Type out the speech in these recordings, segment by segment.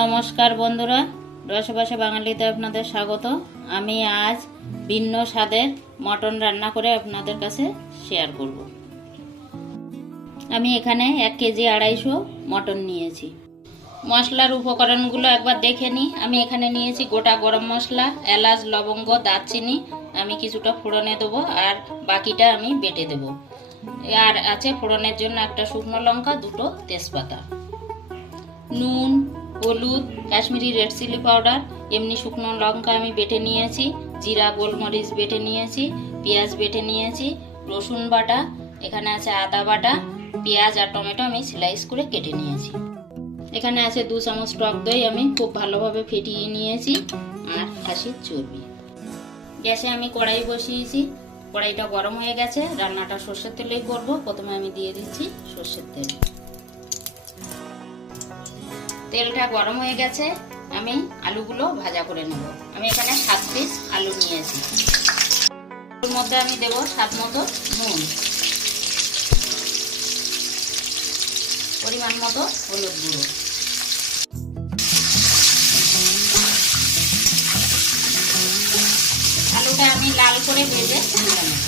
নমস্কার বন্ধুরা, রসবাসে বাঙালিতে আপনাদের স্বাগত। আমি আজ ভিন্ন স্বাদের মটন রান্না করে আপনাদের কাছে শেয়ার করব। আমি এখানে 1 কেজি 250 মটন নিয়েছি। মশলার উপকরণগুলো একবার দেখে নিই। আমি এখানে নিয়েছি গোটা গরম মশলা, এলাচ, লবঙ্গ, দারচিনি। আমি কিছুটা ফোড়নে দেবো আর বাকিটা আমি বেটে দেবো। আর আছে ফোড়নের জন্য একটা শুকনো লঙ্কা, 2টো তেজপাতা, নুন, হলুদ, কাশ্মীরি রেড চিলি পাউডার, এমনি শুকনো লঙ্কা আমি বেটে নিয়েছি, জিরা গোলমরিচ বেটে নিয়েছি, পেঁয়াজ বেটে নিয়েছি, রসুন বাটা, এখানে আছে আদা বাটা, পেঁয়াজ আর টমেটো আমি স্লাইস করে কেটে নিয়েছি। এখানে আছে 2 চামচ টক দই আমি খুব ভালোভাবে ফেটিয়ে নিয়েছি, আর খাসির চর্বি। গ্যাসে আমি কড়াই বসিয়েছি, কড়াইটা গরম হয়ে গেছে। রান্নাটা সর্ষের তেলেই করব। প্রথমে আমি দিয়ে দিচ্ছি সর্ষের তেল। তেলটা গরম হয়ে গেছে, আমি আলুগুলো ভাজা করে নেব। আমি এখানে 7 পিস আলু নিয়েছি। এর মধ্যে আমি দেব স্বাদ মতো নুন, পরিমাণ মতো হলুদ গুঁড়ো, আলুটা আমি লাল করে ভেজে তুলে নেব।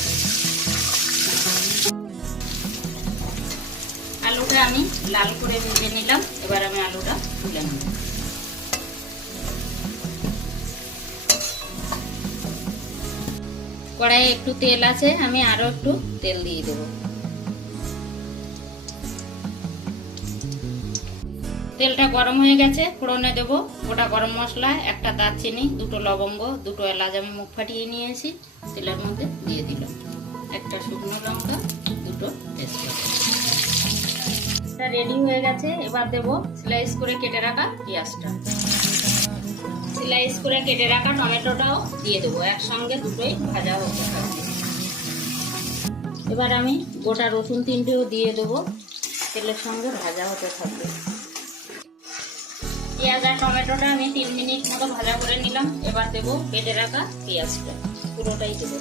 আলুটা আমি লাল করে ভেজে নিলাম। এবার আমি আলুটা তুলে নেব। কড়াইয়ে একটু তেল আছে, আমি আরো একটু তেল দিয়ে দেব। তেলটা গরম হয়ে গেছে, ফোড়নে দেব গোটা গরম মশলা, একটা দারচিনি, 2টো লবঙ্গ, 2টো এলাচ আমি মুখ ফাটিয়ে নিয়েছি, তেলের মধ্যে দিয়ে দিলাম। একটা শুকনো লঙ্কা, 2টো তেজপাতা। রেডি হয়ে গেছে। এবার দেব স্লাইস করে কেটে রাখা পেঁয়াজটা, স্লাইস করে কেটে রাখা টমেটোটাও দিয়ে দেবো। একসঙ্গে দুটোই ভাজা হতে থাকবে। এবার আমি গোটা রসুন 3টেও দিয়ে দেবো, তেলের সঙ্গে ভাজা হতে থাকবে। পেঁয়াজ আর টমেটোটা আমি 3 মিনিট মতো ভাজা করে নিলাম। এবার দেবো কেটে রাখা পেঁয়াজটা, পুরোটাই দেবো।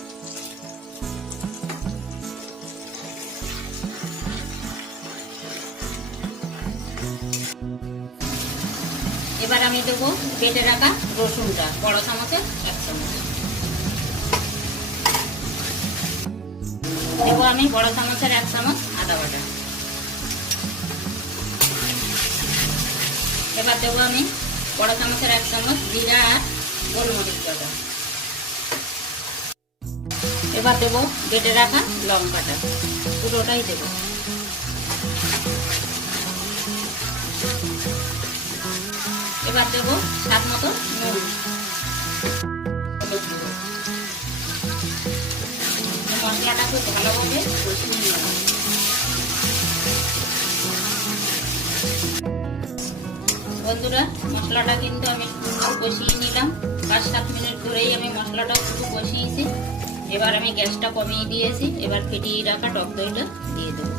এবার আমি দেবো কেটে রাখা রসুনটা, বড় চামচে 1 চামচ দেবো। আমি বড় চামচের 1 চামচ আদা বাটা। এবার দেবো আমি বড় চামচের 1 চামচ জিরা আর গোলমরিচ বাটা। এবার দেবো কেটে রাখা লঙ্কাটা, পুরোটাই দেবো। এবার দেবো স্বাদ মতো নুন, মশলাটা খুব ভালোভাবে কষিয়ে নিলাম। বন্ধুরা, মশলাটা কিন্তু আমি কষিয়ে নিলাম। 5-7 মিনিট ধরেই আমি মশলাটা পুরো কষিয়েছি। এবার আমি গ্যাসটা কমিয়ে দিয়েছি। এবার ফেটিয়ে রাখা টক দইটা দিয়ে দেবো।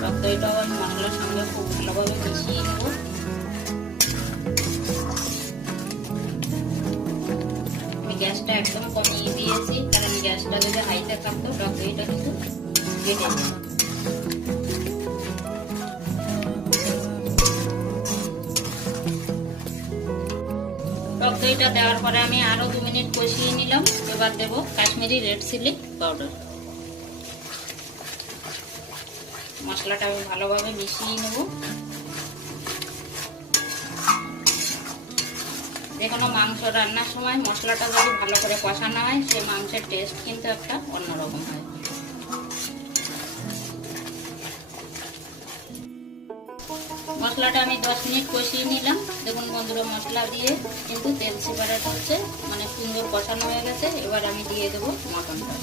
টক দইটাও আমি মশলার সঙ্গে খুব ভালোভাবে মিশিয়ে নেব। আমি গ্যাসটা একদম কমিয়ে দিয়েছি, কারণ গ্যাসটা যদি হাইতে থাকতো টক দইটা কিন্তু কেটে যাবে। টক দইটা দেওয়ার পরে আমি আরো 2 মিনিট কষিয়ে নিলাম। এবার দেব কাশ্মীরি রেড চিলি পাউডার। মশলাটা আমি ভালোভাবে মিশিয়ে নেব। যে কোনো মাংস রান্নার সময় মশলাটা যদি ভালো করে কষানো হয়, সেই মাংসের টেস্ট কিন্তু একটা অন্যরকম হয়। মশলাটা আমি 10 মিনিট কষিয়ে নিলাম। দেখুন বন্ধুরা, মশলা দিয়ে কিন্তু তেল সেপারেট হচ্ছে, মানে সুন্দর কষানো হয়ে গেছে। এবার আমি দিয়ে দেবো মটনটা।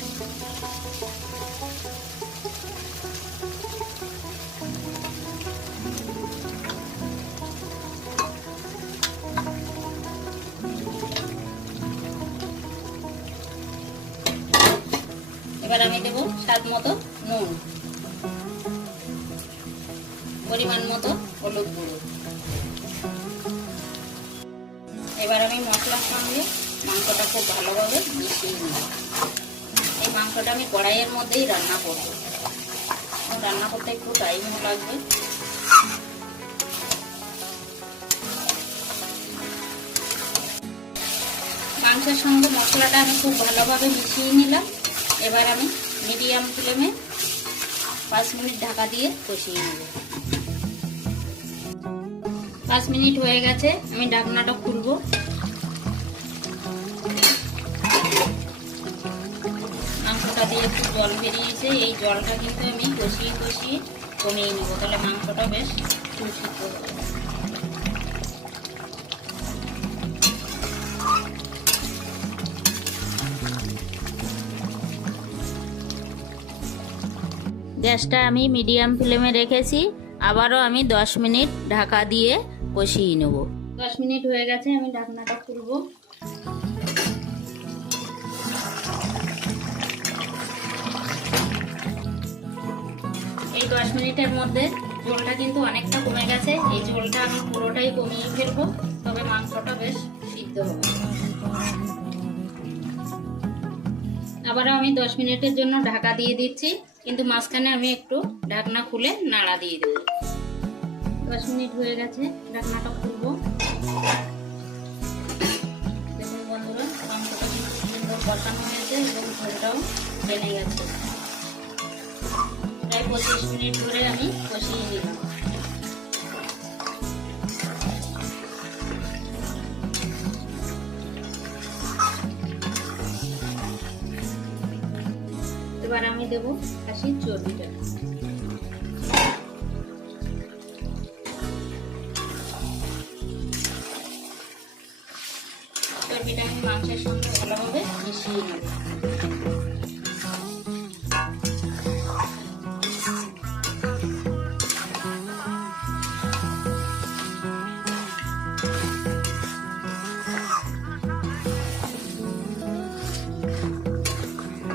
এবার আমি দেবো স্বাদ মতো নুন, পরিমাণ মতো হলুদ গুঁড়ো। এবার আমি মশলার সঙ্গে মাংসটা খুব ভালোভাবে মিশিয়ে নিই। এই মাংসটা আমি কড়াইয়ের মধ্যেই রান্না করব। রান্না করতে একটু টাইমও লাগবে। মাংসের সঙ্গে মশলাটা আমি খুব ভালোভাবে মিশিয়ে নিলাম। এবার আমি মিডিয়াম ফ্লেমে 5 মিনিট ঢাকা দিয়ে কষিয়ে নেব। 5 মিনিট হয়ে গেছে, আমি ঢাকনাটা খুলবো। মাংসটা দিয়ে একটু জল বেরিয়েছে, এই জলটা কিন্তু আমি কষিয়ে কষিয়ে কমিয়ে নেব, তাহলে মাংসটা বেশ সুসিদ্ধ হবে। গ্যাসটা আমি মিডিয়াম ফ্লেমে রেখেছি, আবারও আমি 10 মিনিট ঢাকা দিয়ে কষিয়ে নেব। 10 মিনিট হয়ে গেছে, আমি ঢাকনাটা খুলব। এই 10 মিনিটের মধ্যে ঝোলটা কিন্তু অনেকটা কমে গেছে, এই ঝোলটা আমি পুরোটাই কমিয়ে ফেলবো, তবে মাংসটা বেশ সিদ্ধ হবে। আবারও আমি 10 মিনিটের জন্য ঢাকা দিয়ে দিচ্ছি, কিন্তু মাঝখানে আমি একটু ঢাকনা খুলে নাড়া দিয়ে দেবো। 10 মিনিট হয়ে গেছে, ঢাকনাটা খুলবো। দেখুন বন্ধুরা, মাংসটা কিন্তু সুন্দর কষানো হয়েছে এবং ঝোলটাও টেনে গেছে। প্রায় 25 মিনিট ধরে আমি কষিয়ে নিলাম। এবার আমি দেবো খাসির চর্বিটা। চর্বিটা আমি মাংসের সঙ্গে ভালোভাবে মিশিয়ে নেব।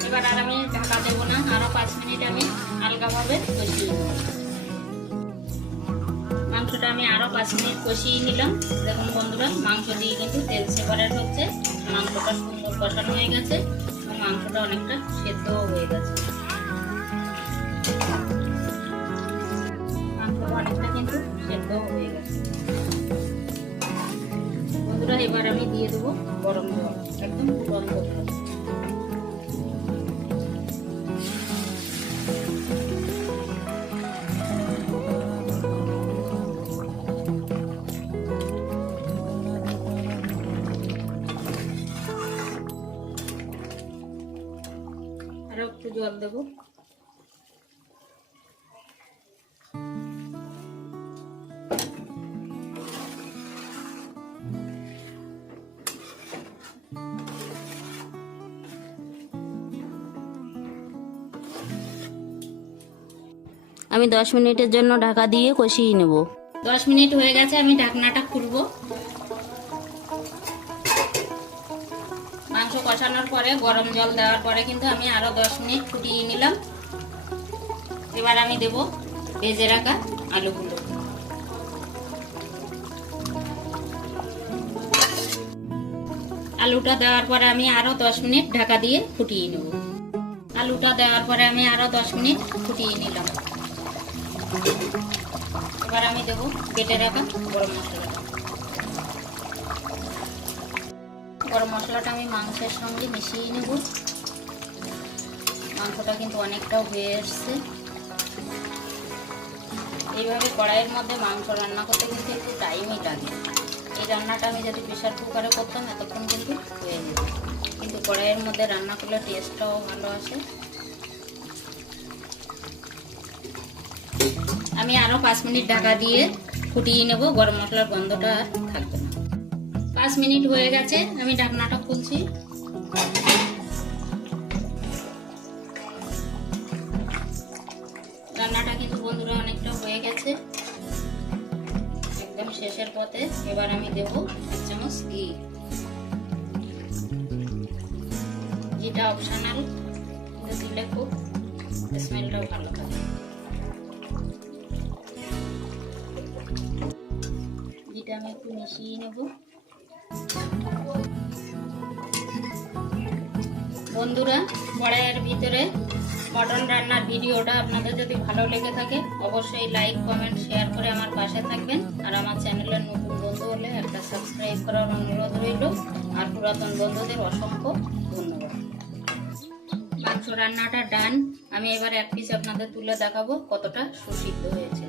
এবার আর আমি ঢাকা দেবো না, আরো 5 মিনিট আমি হালকাভাবে কষিয়ে নেব। মাংসটা আমি আরো 5 মিনিট কষিয়ে নিলাম। দেখুন বন্ধুরা, মাংস দিয়ে কিন্তু তেল সেপারেট হচ্ছে, মাংসটা সুন্দর কষানো হয়ে গেছে এবং মাংসটা অনেকটা সেদ্ধও হয়ে গেছে। মাংসটা অনেকটা কিন্তু সেদ্ধও হয়ে গেছে বন্ধুরা। এবার আমি দিয়ে দেবো গরম জল, একদম ফুটন্ত জল। আরো একটু জল দেবো। আমি 10 মিনিটের জন্য ঢাকা দিয়ে কষিয়ে নেব। 10 মিনিট হয়ে গেছে, আমি ঢাকনাটা খুলবো। মাংস কষানোর পরে গরম জল দেওয়ার পরে কিন্তু আমি আরো 10 মিনিট ফুটিয়ে নিলাম। এবার আমি দেব ভেজে রাখা আলুগুলো। আলুটা দেওয়ার পরে আমি আরো 10 মিনিট ঢাকা দিয়ে ফুটিয়ে নেব। আলুটা দেওয়ার পরে আমি আরো 10 মিনিট ফুটিয়ে নিলাম। এবার আমি দেব বেটে রাখা গরম মশলাটা। গরম মশলাটা আমি মাংসের সঙ্গে মিশিয়ে নেব। মাংসটা কিন্তু অনেকটা হয়ে এসছে। এইভাবে কড়াইয়ের মধ্যে মাংস রান্না করতে কিন্তু একটু টাইমই লাগে। এই রান্নাটা আমি যদি প্রেসার কুকারে করতাম এতক্ষণ কিন্তু হয়ে যেত, কিন্তু কড়াইয়ের মধ্যে রান্না করলে টেস্টটাও ভালো আসে। আমি আরো 5 মিনিট ঢাকা দিয়ে ফুটিয়ে নেব, গরম মশলার গন্ধটা আর থাকবে না। 5 মিনিট হয়ে গেছে, আমি ঢাকনাটা খুলছি। রান্নাটা কিন্তু বন্ধুরা অনেকটা হয়ে গেছে, একদম শেষের পথে। এবার আমি দেব 1 চামচ ঘি। ঘিটা অপশনাল, কিন্তু দিলে খুব স্মেলটাও ভালো থাকে। ঘিটা আমি একটু মিশিয়ে নেব। বন্ধুরা, কড়াইয়ের ভিতরে মটন রান্নার ভিডিওটা আপনাদের যদি ভালো লেগে থাকে অবশ্যই লাইক কমেন্ট শেয়ার করে আমার পাশে থাকবেন। আর আমার চ্যানেলের নতুন বন্ধু হলে একটা সাবস্ক্রাইব করার অনুরোধ রইল। আর পুরাতন বন্ধুদের অসংখ্য ধন্যবাদ। মাংস রান্নাটা ডান। আমি এবার এক পিস আপনাদের তুলে দেখাবো কতটা সুসিদ্ধ হয়েছে।